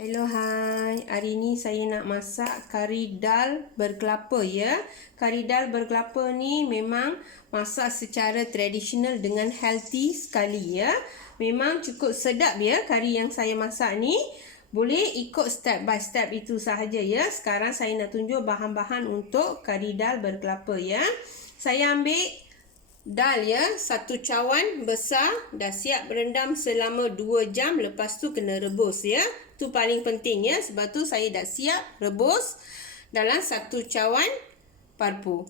Hello, hai. Hari ni saya nak masak kari dal berkelapa ya. Kari dal berkelapa ni memang masak secara tradisional dengan healthy sekali ya. Memang cukup sedap ya kari yang saya masak ni. Boleh ikut step by step itu sahaja ya. Sekarang saya nak tunjuk bahan-bahan untuk kari dal berkelapa ya. Saya ambil dal ya, satu cawan besar, dah siap berendam selama 2 jam, lepas tu kena rebus ya. Tu paling penting ya, sebab tu saya dah siap rebus dalam satu cawan parpu.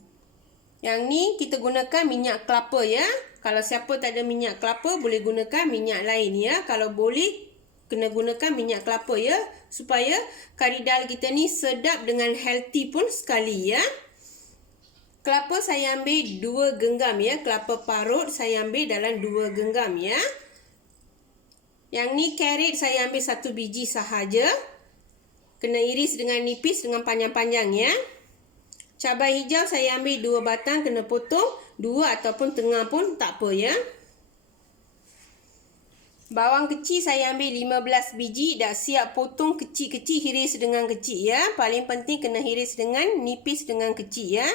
Yang ni kita gunakan minyak kelapa ya. Kalau siapa tak ada minyak kelapa, boleh gunakan minyak lain ya. Kalau boleh, kena gunakan minyak kelapa ya, supaya kari dal kita ni sedap dengan healthy pun sekali ya. Kelapa saya ambil 2 genggam ya. Kelapa parut saya ambil dalam 2 genggam ya. Yang ni carrot saya ambil 1 biji sahaja. Kena iris dengan nipis dengan panjang-panjang ya. Cabai hijau saya ambil 2 batang, kena potong 2 ataupun tengah pun tak apa ya. Bawang kecil saya ambil 15 biji, dah siap potong kecil-kecil, iris dengan kecil ya. Paling penting kena iris dengan nipis dengan kecil ya.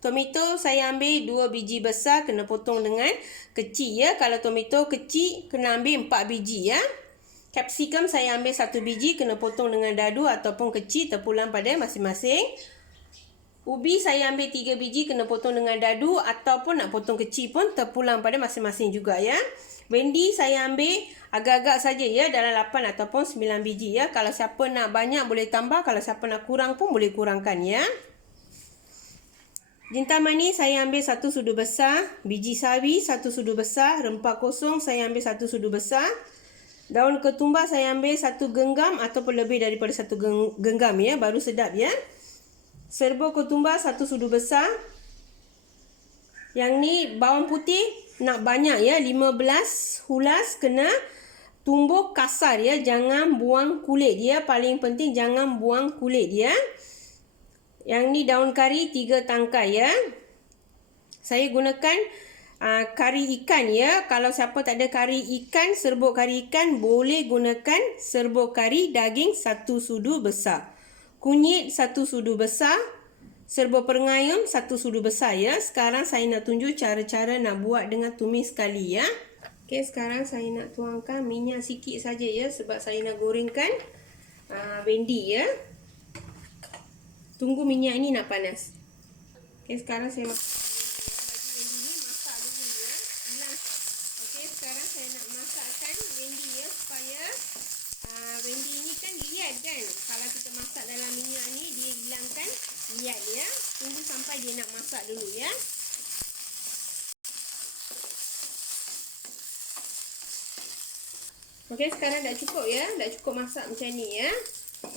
Tomato saya ambil 2 biji besar, kena potong dengan kecil ya. Kalau tomato kecil, kena ambil 4 biji ya. Capsicum saya ambil 1 biji, kena potong dengan dadu ataupun kecil, terpulang pada masing-masing. Ubi saya ambil 3 biji, kena potong dengan dadu ataupun nak potong kecil pun terpulang pada masing-masing juga ya. Bendi saya ambil agak-agak saja ya, dalam 8 ataupun 9 biji ya. Kalau siapa nak banyak boleh tambah, kalau siapa nak kurang pun boleh kurangkan ya. Jintan manis saya ambil 1 sudu besar, biji sawi 1 sudu besar, rempah kosong saya ambil 1 sudu besar, daun ketumbar saya ambil 1 genggam ataupun lebih daripada 1 genggam ya, baru sedap ya. Serbuk ketumbar 1 sudu besar. Yang ni bawang putih nak banyak ya, 15 hulas, kena tumbuk kasar ya, jangan buang kulit ya, paling penting jangan buang kulit ya. Yang ni daun kari 3 tangkai ya. Saya gunakan kari ikan ya. Kalau siapa tak ada kari ikan, serbuk kari ikan, boleh gunakan serbuk kari daging 1 sudu besar. Kunyit 1 sudu besar. Serbuk perengayum 1 sudu besar ya. Sekarang saya nak tunjuk cara-cara nak buat dengan tumis sekali ya. Okey, sekarang saya nak tuangkan minyak sikit saja ya, sebab saya nak gorengkan bendi ya. Tunggu minyak ini nak panas. Okey, sekarang saya masukkan bendi ya. Bagi bendi ni masak dulu ya. Hilang. Okey, sekarang saya nak masakkan bendi ya, supaya bendi ni kan liat kan. Kalau kita masak dalam minyak ni, dia hilangkan liat ya. Tunggu sampai dia nak masak dulu ya. Okey, sekarang dah cukup ya. Dah cukup masak macam ni ya.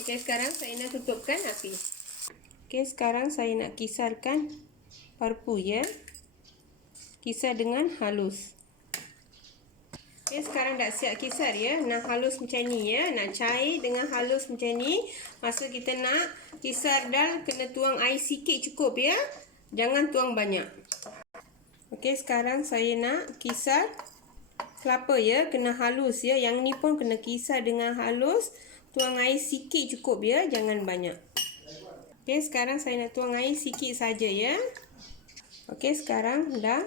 Okey, sekarang saya nak tutupkan api. Okey, sekarang saya nak kisarkan parpu ya. Kisar dengan halus. Okey, sekarang dah siap kisar ya. Nak halus macam ni ya. Nak cair dengan halus macam ni. Masa kita nak kisar dal, kena tuang air sikit cukup ya. Jangan tuang banyak. Okey, sekarang saya nak kisar kelapa ya. Kena halus ya. Yang ni pun kena kisar dengan halus. Tuang air sikit cukup ya. Jangan banyak. Okey, sekarang saya nak tuang air sikit saja ya. Okey, sekarang dah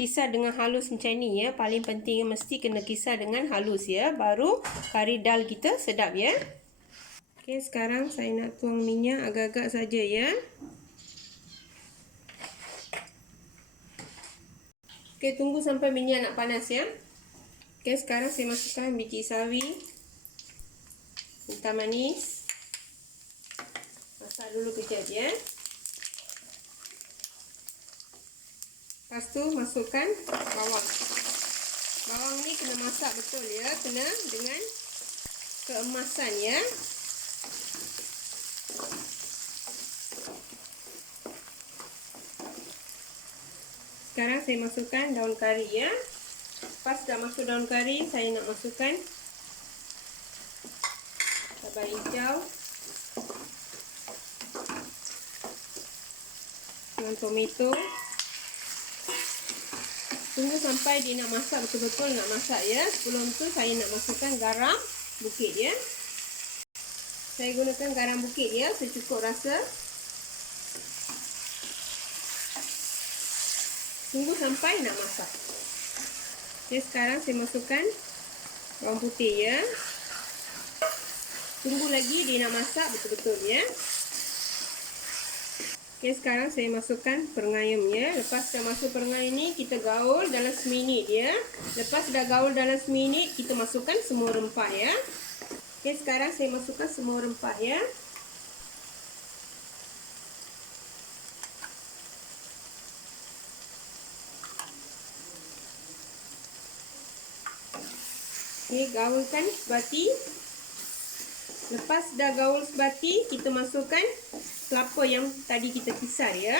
kisar dengan halus macam ni ya. Paling penting mesti kena kisar dengan halus ya. Baru kari dal kita sedap ya. Okey, sekarang saya nak tuang minyak agak-agak saja ya. Okey, tunggu sampai minyak nak panas ya. Okey, sekarang saya masukkan biji sawi, jintan manis. Masak dulu kejap ya. Lepas tu masukkan bawang. Bawang ni kena masak betul ya. Kena dengan keemasan ya. Sekarang saya masukkan daun kari ya. Lepas dah masuk daun kari, saya nak masukkan cabai hijau dengan tomato. Tunggu sampai dia nak masak betul-betul nak masak ya. Sebelum tu saya nak masukkan garam bukit ya. Saya gunakan garam bukit ya, secukup rasa. Tunggu sampai nak masak. Okey, sekarang saya masukkan bawang putih ya. Tunggu lagi dia nak masak betul-betul ya. Okey, sekarang saya masukkan pengayam ya. Lepas dah masuk pengayam ni, kita gaul dalam seminit ya. Lepas dah gaul dalam seminit, kita masukkan semua rempah ya. Okey, sekarang saya masukkan semua rempah ya. Okey, gaulkan sebati. Lepas dah gaul sebati, kita masukkan kelapa yang tadi kita kisar ya.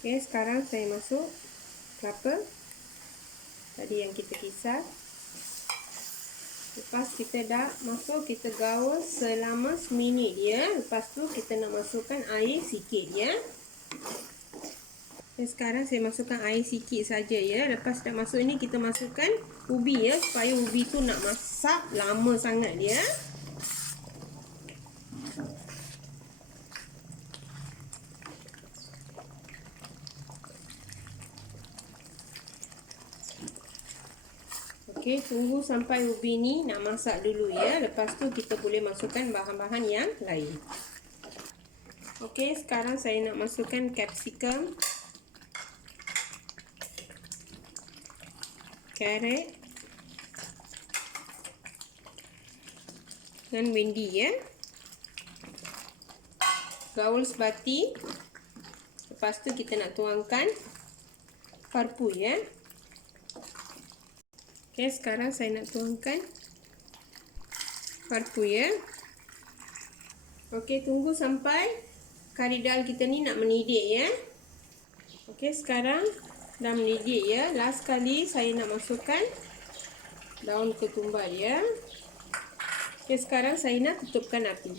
Okey, sekarang saya masuk kelapa tadi yang kita kisar. Lepas kita dah masuk, kita gaul selama seminit ya. Lepas tu kita nak masukkan air sikit ya. Dan sekarang saya masukkan air sikit saja ya. Lepas dah masuk ini, kita masukkan ubi ya, supaya ubi tu nak masak lama sangat ya. Okey, tunggu sampai ubi ni nak masak dulu ya. Lepas tu kita boleh masukkan bahan-bahan yang lain. Okey, sekarang saya nak masukkan capsicum, carrot dan bendi ya. Gaul sebati. Lepas tu kita nak tuangkan parpu ya. Okey, sekarang saya nak tuangkan parpu ya. Okey, tunggu sampai kari dal kita ni nak mendidih ya. Okey, sekarang dah mendidih ya. Last kali saya nak masukkan daun ketumbar ya. Okey, sekarang saya nak tutupkan api.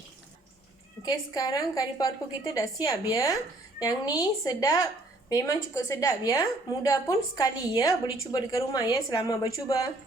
Okey, sekarang kari parpu kita dah siap ya. Yang ni sedap. Memang cukup sedap ya. Mudah pun sekali ya. Boleh cuba dekat rumah ya. Selamat bercuba.